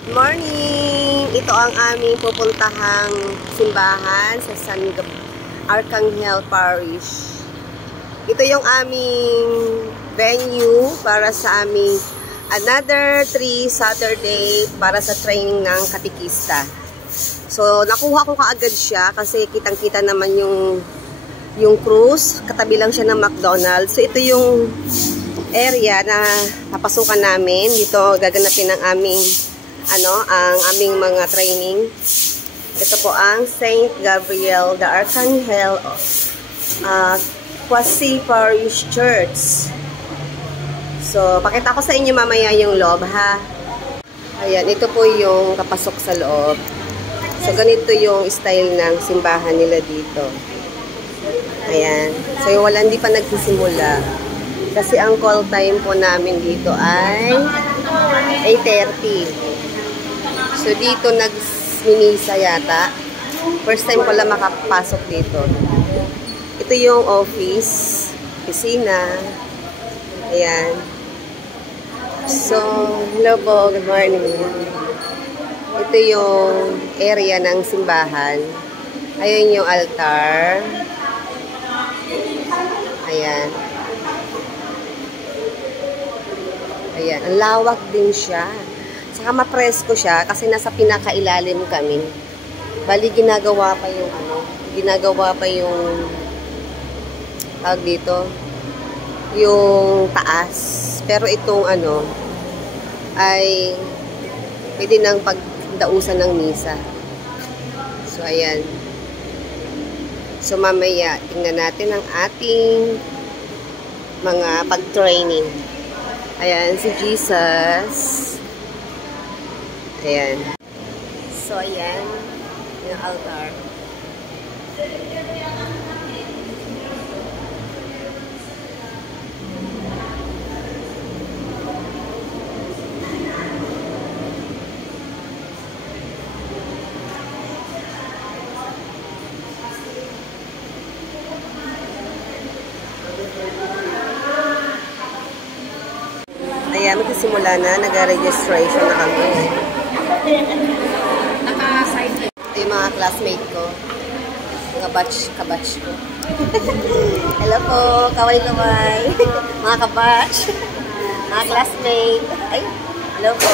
Good morning! Ito ang aming pupuntahang simbahan sa San Arcangel Parish. Ito yung aming venue para sa aming another 3 Saturday para sa training ng katikista. So, nakuha ko kaagad siya kasi kitang-kita naman yung cruise. Katabi lang siya ng McDonald's. So, ito yung area na papasukan namin. Dito gaganapin ang aming ang aming mga training. Ito po ang Saint Gabriel the Archangel Quasi Parish Church. So, pakita ko sa inyo mamaya yung loob, ha. Ayan, ito po yung kapasok sa loob. So, ganito yung style ng simbahan nila dito. Ayan. So, hindi pa nagsisimula. Kasi ang call time po namin dito ay 8:30. So, dito nag-mimisa yata. First time ko lang makapasok dito. Ito yung office, opisina. Ayan. So, hello po. Good morning. Ito yung area ng simbahan. Ayun yung altar. Ayan. Ayan. Ang lawak din siya. Saka mapresko siya kasi nasa pinakailalim kami. Bali, ginagawa pa yung tawag dito, yung taas. Pero itong ay pwede nang pagdausan ng misa. So, ayan. So, mamaya, tingnan natin ang ating mga pag-training. Ayan, si Jesus. Ayan. So, ayan. Yung altar. Ayan, magsisimula na. Nag-registration na kami. Ito yung mga classmate ko. Mga kabatch ko. Hello po, kaway-kaway. Mga kabatch. Mga classmate. Ay, hello po.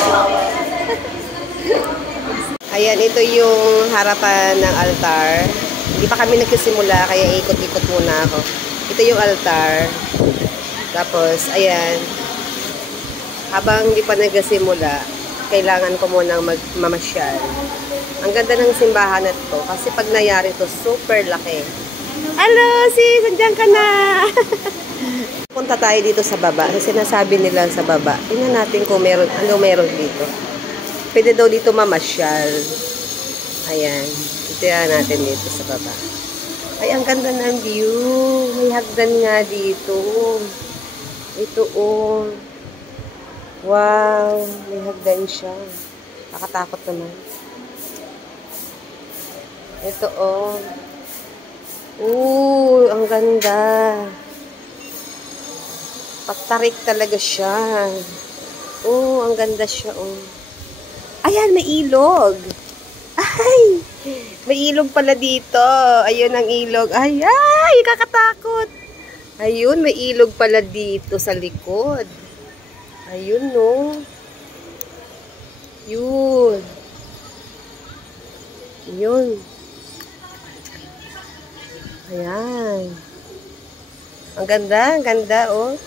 Ayan, ito yung harapan ng altar. Hindi pa kami nagsisimula, kaya ikot-ikot muna ako. Ito yung altar. Tapos, ayan. Habang hindi pa nagsimula, kailangan ko munang magmamasyal. Ang ganda ng simbahan na ito kasi pag nangyari ito, super laki. Hello, sis! Andiyan ka na! Punta tayo dito sa baba. Kasi sinasabi nila sa baba. Tingnan natin kung meron dito. Pwede daw dito mamasyal. Ayan. Tingnan natin dito sa baba. Ay, ang ganda ng view. May hagdan nga dito. Ito, oh. Wow, may hagdan siya. Nakatakot naman. Ito, oh. Ang ganda. Patarik talaga siya. Ang ganda siya, oh. Ayan, may ilog. Ay, may ilog pala dito. Ayun ang ilog. Ay, kakatakot. Ayun, may ilog pala dito sa likod. Ayun, no. Yun. Ayan. Ang ganda, oh.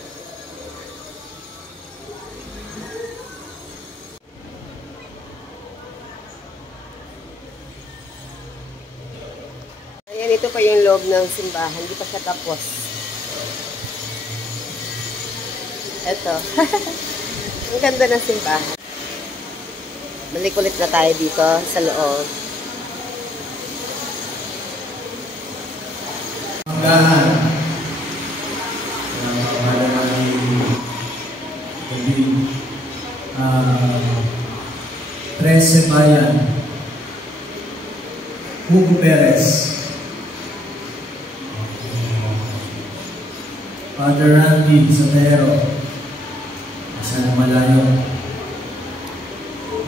Ayan, ito pa yung loob ng simbahan. Hindi pa siya tapos. Ito. Ang ganda ng simbahan. Balik ulit na tayo dito sa loob. Magdahan. Trece Bayan. Hugo Perez. Father Randy Sotero. Sana malayo.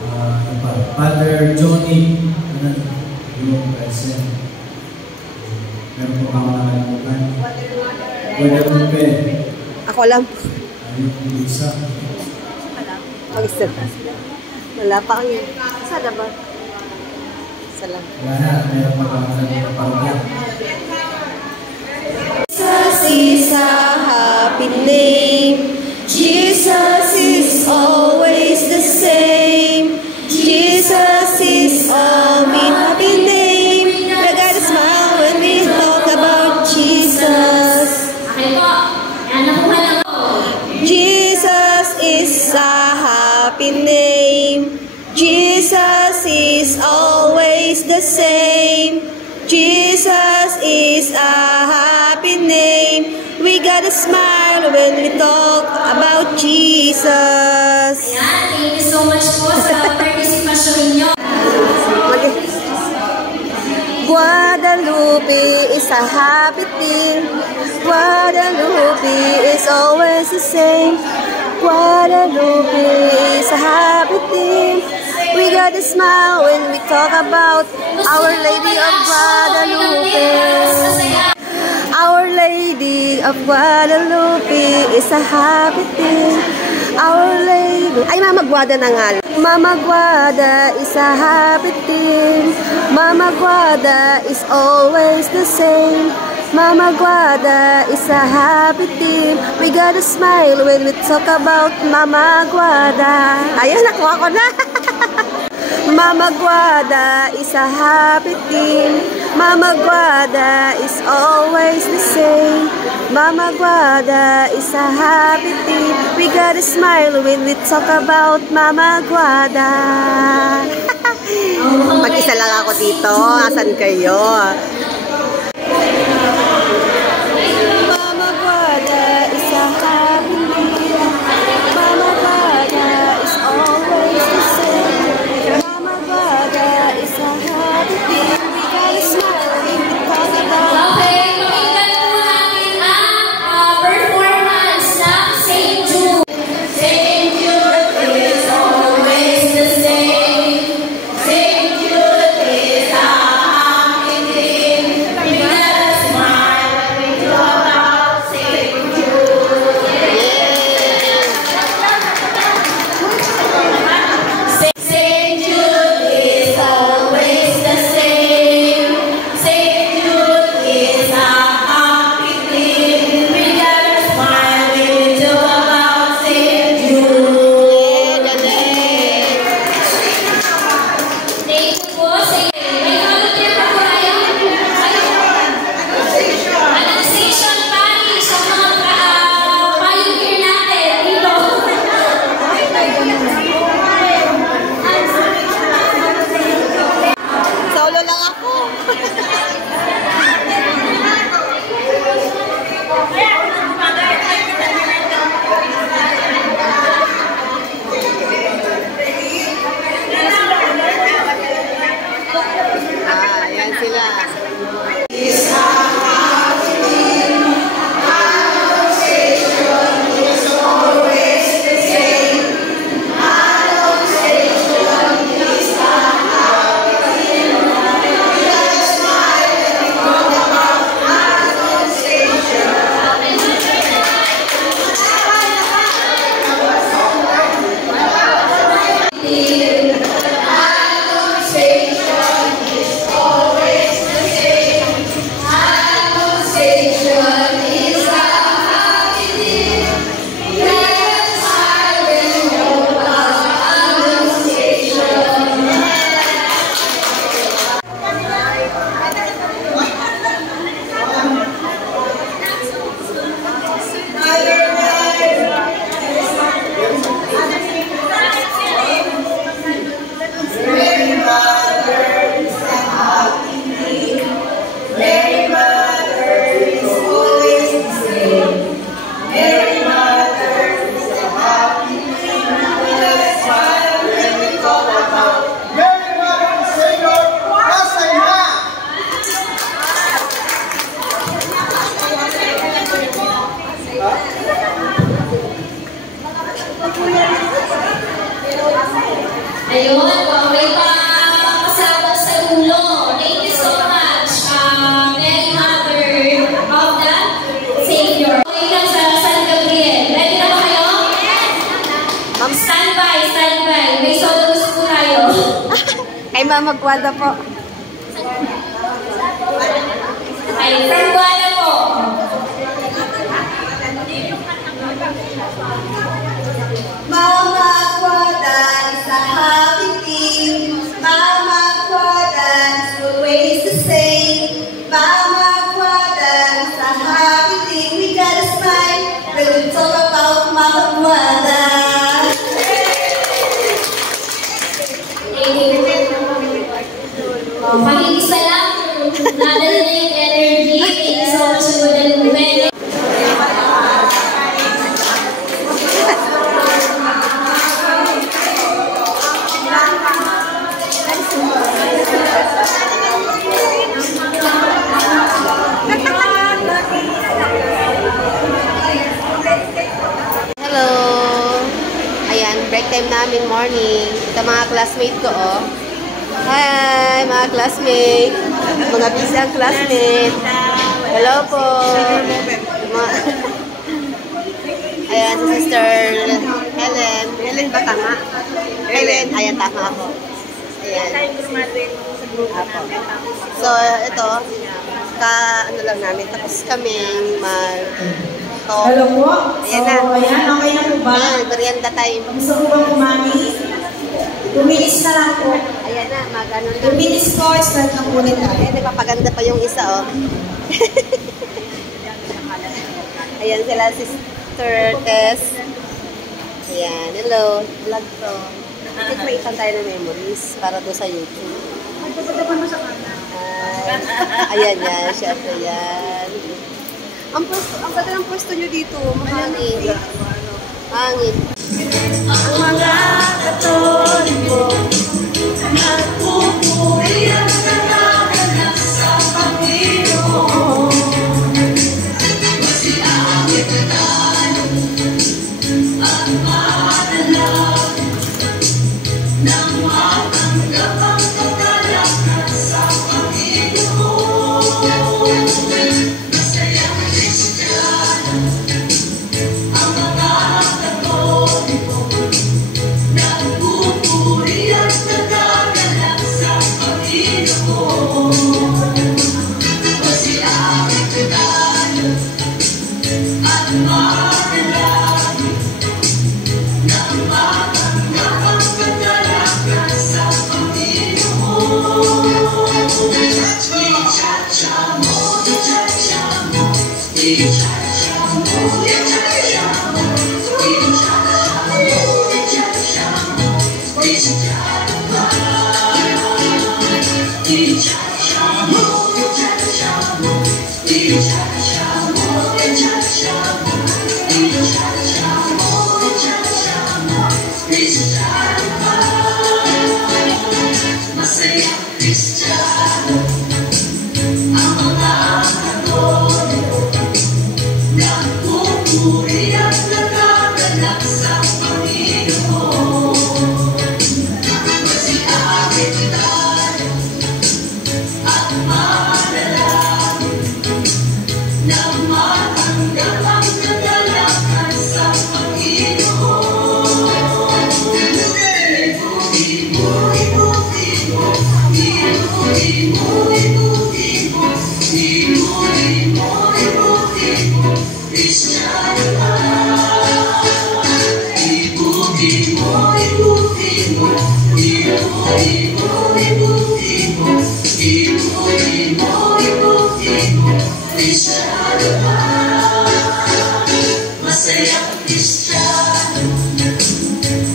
Yung Father Johnny. Yung present. Meron po ako nakalimutan. Guadalupe. Ako alam. Ayun, isa. Mag-isa. Wala pa kami. Sana ba? Salam. Wala na, meron pa ako ng parokya. Jesus is a happy name. Jesus is always the same. Jesus is a happy name. We gotta smile when we talk about Jesus. Jesus is a happy name. Jesus is always the same. Jesus is a happy name. We gotta smile when we talk about Jesus. Ayan, thank you so much po sa participation ninyo. Guadalupe is a happy thing. Guadalupe is always the same. Guadalupe is a happy thing. We gotta smile when we talk about Our Lady of Guadalupe. Our Lady of Guadalupe is a happy thing. Our Lady... Ay, Mama Guada na nga. Mama Guada is a happy thing. Mama Guada is always the same. Mama Guada is a happy thing. We gotta smile when we talk about Mama Guada. Ayun, nakuha ko na. Mama Guada is a happy thing. Mama Guada is always the same. Mama Guada is a happy thing. We gotta smile when we talk about Mama Guada. Mag-isa lang ako dito. Asan kayo? Mama Guada is a happy thing. Mama Guada is always the same. Mama Guada is a happy thing. We gotta smile when we talk about. Okay, pakinggan po natin ang performance ng St. Jude. St. Jude is always the same. St. Jude is a happy thing. Kay Mama Guada po. Ay, from Guada po. Mama Guada is a happy thing. Mama Guada is always the same. Mama Guada is a happy thing. We gotta smile when we talk about Mama Guada. Makinis na lang. Nadala na yung energy. Thank you so much for the movement. Hello! Ayan, break time namin morning. Ito mga classmate ko, oh. Hi, mga classmate. Mga busy ang classmate. Hello po. Ayan, si Sister Helen. Helen ba tama? Helen. Ayan, tama ako. Ayan. Apo. So, ito, ano lang namin, tapos kami mag-talk. Hello po. Ayan na. Ayan, okay na po ba? Ayan, merienda time. Gusto ko bang kumami? 2 minutes na lang po. Ayan na, mag-ano 2 minutes po, start na po nila. Ayan, nagpapaganda pa yung isa, oh. Ayan sila, Sister Tess. Ayan, hello. Vlog to. Ikit-maitan tayo ng memories para doon sa YouTube. Ayan yan, syempre yan. Ang ganda ng pwesto nyo dito, mahangin. Hangin. Ang mga Katoliko nagpupuri at nanaganap sa Panginoon. Masiangit na tayo at manalangin nang matanggap ang kagalakan sa Panginoon. Masayang Kristiyano ang mga Katoliko. Nagpupuri at nagaganap sa Panginoon. Masiangit na tayo at manalangin nang matanggap ang kagalakan sa Panginoon. I-cha-cha mo, i-cha-cha mo, i-cha-cha mo, i-cha-cha mo, i-cha-cha mo, i-cha-cha mo, Kristiyano ka. I-cha-cha mo, i-cha-cha mo, i-cha-cha mo, i-cha-cha mo, i-cha-cha mo, i-cha-cha mo, Kristiyano ka. Masayang Kristiyano ang mga Katoliko. Nagpupuri at nagaganap sa Panginoon. Masiangit tayo at manalangin nang matanggap ang kagalakan sa Panginoon. Ibuti mo, ibuti mo, ibuti mo, ibuti mo, ibuti mo, ibuti mo, Kristiyano ka. Ibuti mo, ibuti mo, ibuti mo, ibuti mo, ibuti mo, ibuti mo, Kristiyano ka. Masayang Kristiyano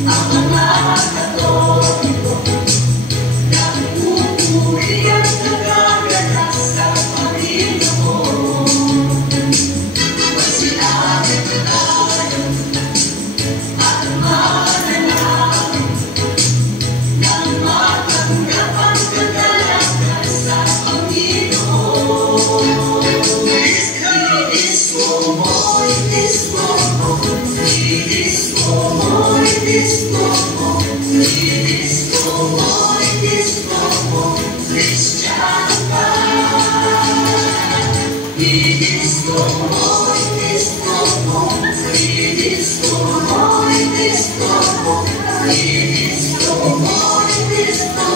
ang mga Katoliko. Nagpupuri at nagaganap sa Panginoon. Masiangit na tayo at manalangin nang matanggap ang kagalakan sa Panginoon. Inis mo mo, inis mo mo, inis mo mo, inis mo mo, inis mo mo, inis mo mo, Kristiyano ka. Inis mo mo, inis mo mo, inis mo mo, inis mo mo, inis mo mo, inis mo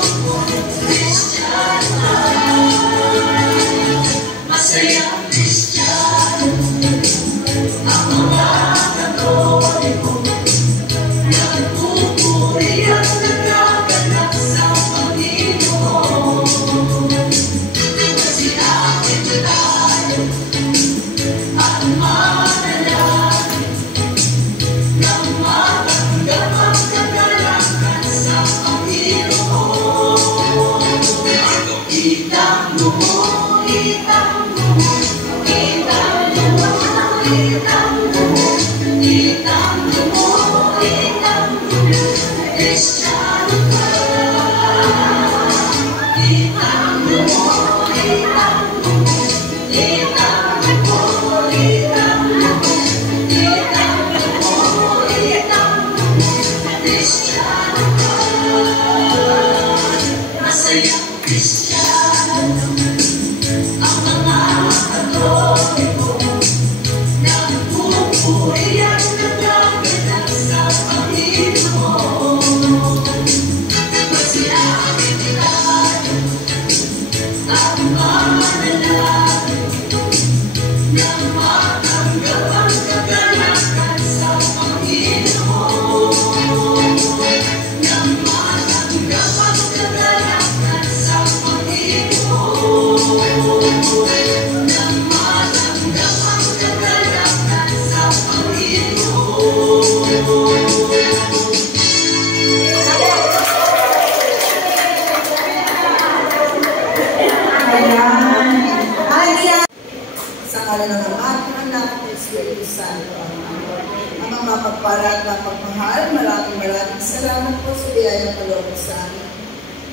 Mapagparat na pagmahal, maraming salamat po sa biyayang kaloob sa amin.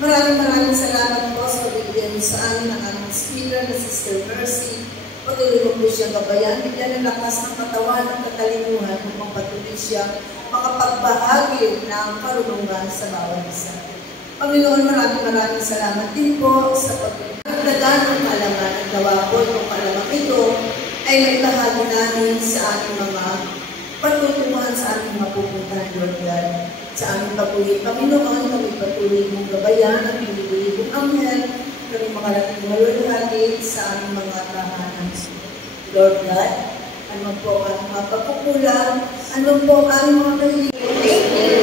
Maraming salamat po sa bibigyan sa amin ng aming speaker na Sister Mercy. Patuloy mo po siyang gabayan, bigyan ng lakas ng katawan at katalinuhan upang patuloy siyang makapagbahagi ng karunungan sa bawat isa. Panginoon, maraming salamat din po sa pagdagdagan ng kaalaman at gawa po itong kaalaman ito ay may bahagi namin sa aming mga patutunguhan sa aming mapupuntahan, Lord God. Sa aming patuloy, Panginoon, kami patuloy mong gabayan at pinili mong anghel, kami makarating malulhati sa aming mga tahanan. Lord God, ano po ang mga pagkukulang, ano po ang aming mga kahilingan.